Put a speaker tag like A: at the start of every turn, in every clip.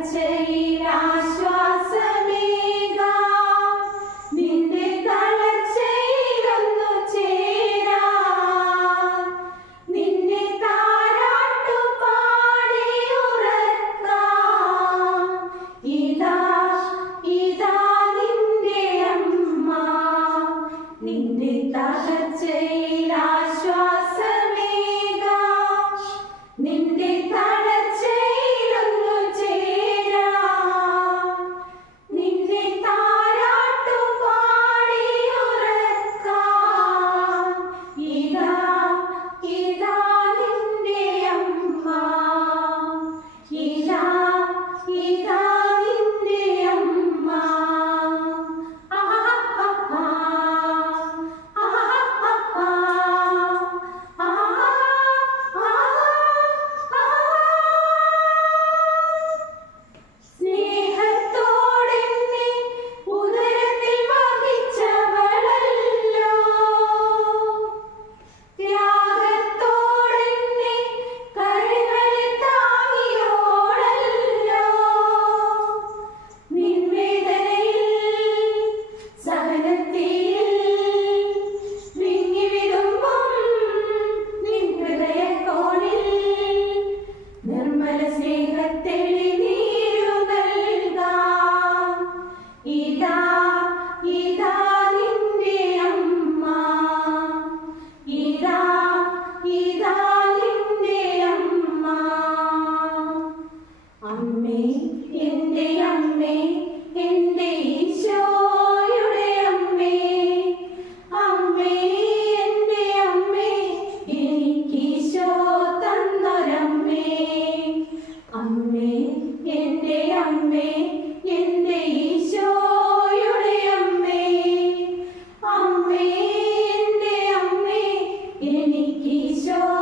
A: செய்தார் Joy.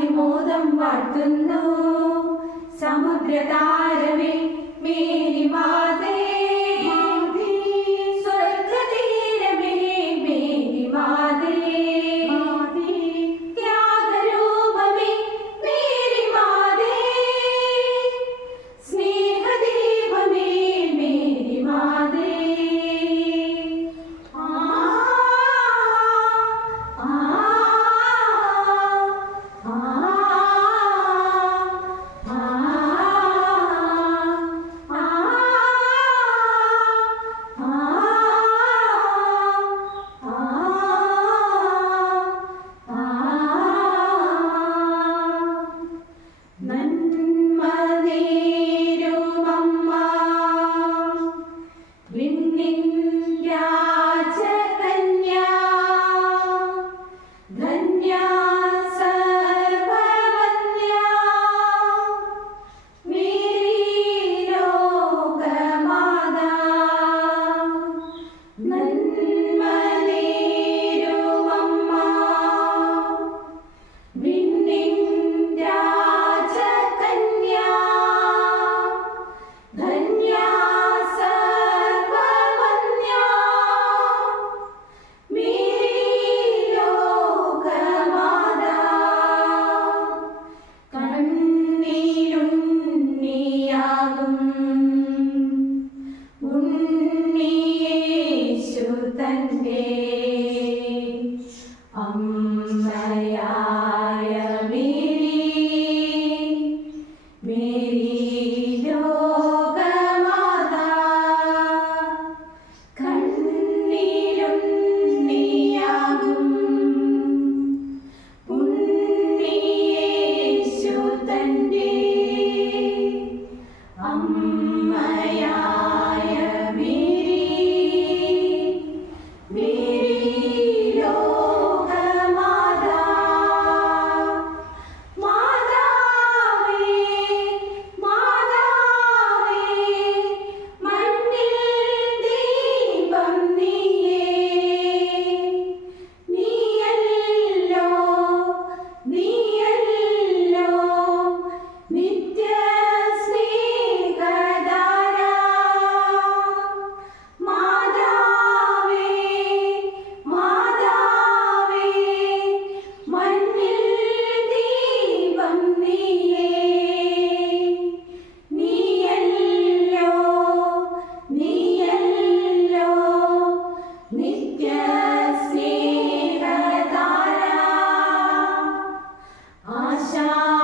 A: വിമോദം വാഴ്ത്തുന്നു. സമുദ്രതാരമേ Mary മാതേ 香